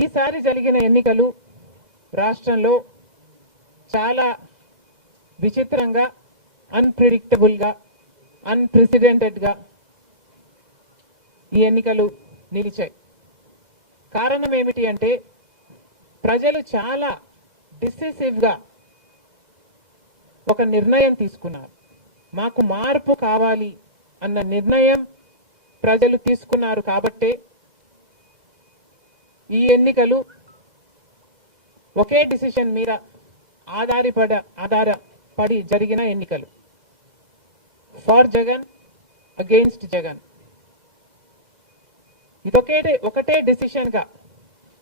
ఈసారి జరిగిన ఎన్నికలు రాష్ట్రంలో చాలా విచిత్రంగా అన్ప్రిడిక్టబుల్గా అన్ప్రెసిడెంటెడ్గా ఈ ఎన్నికలు నిలిచాయి. కారణం ఏమిటి అంటే ప్రజలు చాలా డిసిసివ్గా ఒక నిర్ణయం తీసుకున్నారు. మాకు మార్పు కావాలి అన్న నిర్ణయం ప్రజలు తీసుకున్నారు కాబట్టే ఈ ఎన్నికలు ఒకే డిసిషన్ మీద ఆధారపడ ఆధారపడి జరిగిన ఎన్నికలు. For Jagan against Jagan. ఇదొకే ఒకటే డిసిషన్గా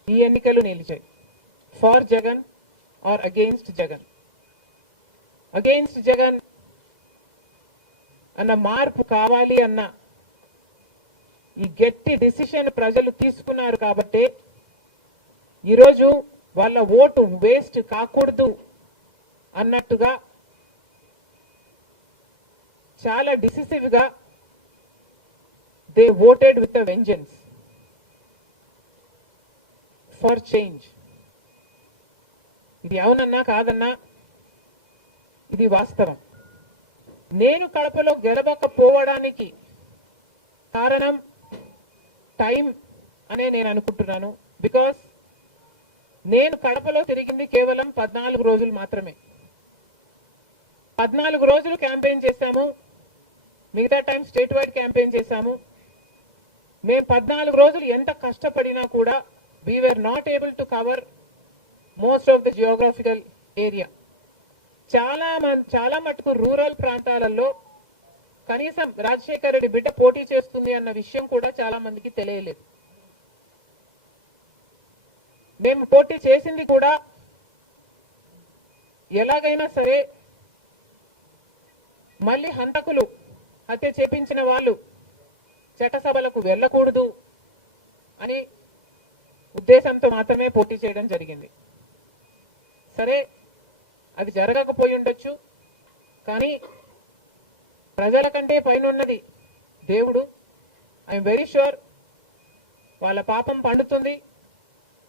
ఈ ఎన్నికలు నిలిచాయి. For Jagan or against Jagan. Against Jagan అన్న మార్పు కావాలి అన్న ఈ గట్టి డిసిషన్ ప్రజలు తీసుకున్నారు కాబట్టి ఈరోజు వాళ్ళ ఓటు వేస్ట్ కాకూడదు అన్నట్టుగా చాలా డిసిసివ్గా they voted with a vengeance for change ఇది అవునన్నా కాదన్నా ఇది వాస్తవం. నేను కడపలో గెలవకపోవడానికి కారణం టైం అనే నేను అనుకుంటున్నాను. బికాస్ నేను కడపలో తిరిగింది కేవలం పద్నాలుగు రోజులు మాత్రమే. పద్నాలుగు రోజులు క్యాంపెయిన్ చేశాము. మిగతా టైం స్టేట్ వైడ్ క్యాంపెయిన్ చేశాము. మేము పద్నాలుగు రోజులు ఎంత కష్టపడినా కూడా we're not able to cover most of the geographical area చాలా మ చాలా మటుకు రూరల్ ప్రాంతాలలో కనీసం రాజశేఖర రెడ్డి బిడ్డ పోటీ చేస్తుంది అన్న విషయం కూడా చాలా మందికి తెలియలేదు. మేము పోటీ చేసింది కూడా ఎలాగైనా సరే మళ్ళీ హంతకులు హత్య చేపించిన వాళ్ళు చట్టసభలకు వెళ్ళకూడదు అని ఉద్దేశంతో మాత్రమే పోటీ చేయడం జరిగింది. సరే అది జరగకపోయి ఉండొచ్చు కానీ ప్రజల కంటే పైన ఉన్నది దేవుడు. ఐఎమ్ వెరీ షూర్ వాళ్ళ పాపం పండుతుంది.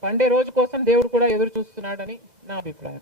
పండే రోజు కోసం దేవుడు కూడా ఎదురు చూస్తున్నాడని నా అభిప్రాయం.